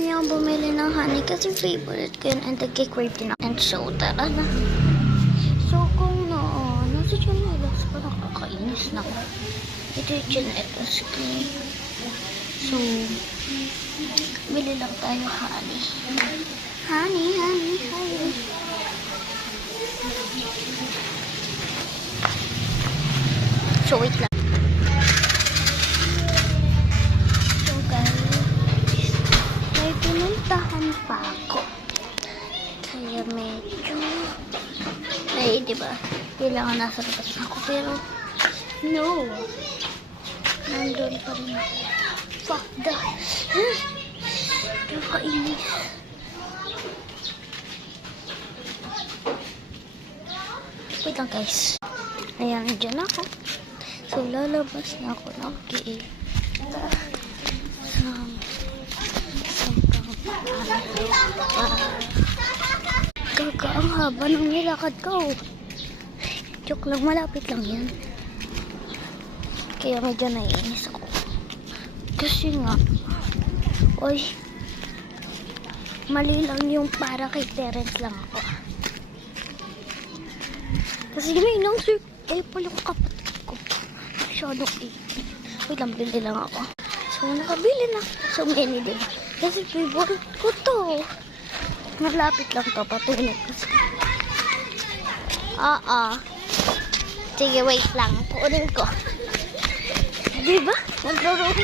niya bumili ng honey kasi favorite ko yun and nagkikrave din ako. And so, tara na. So, kung nasa chinelas ko, nakakainis na ko. Ito yung chinelas ko. So, bili lang tayo honey. Honey. So, wait lang. So, guys, may pinuntahan pa ako. Kaya medyo, diba? Kailangan nasa labas ako. Pero, no. Nandun pa rin ako. Fuck that. Nakainis. Wait lang, guys. Ayan, dyan ako. So, lalabas na ako ng gate. Gaga, ang haba ng nilakad ko. Joke lang, malapit lang yan. Kaya medyo naiinis ako. Kasi nga, oy, mali lang yung para kay Terence lang ako. Kasi may nang sir, kayo pala yung kapatid ko. Masyadong wait lang, bili lang ako. So, nakabili na. So many, diba? Kasi favorite ko to. Malapit lang to, patunod ko. Sige, wait lang. Kunin ko. Diba? Nagro-roll.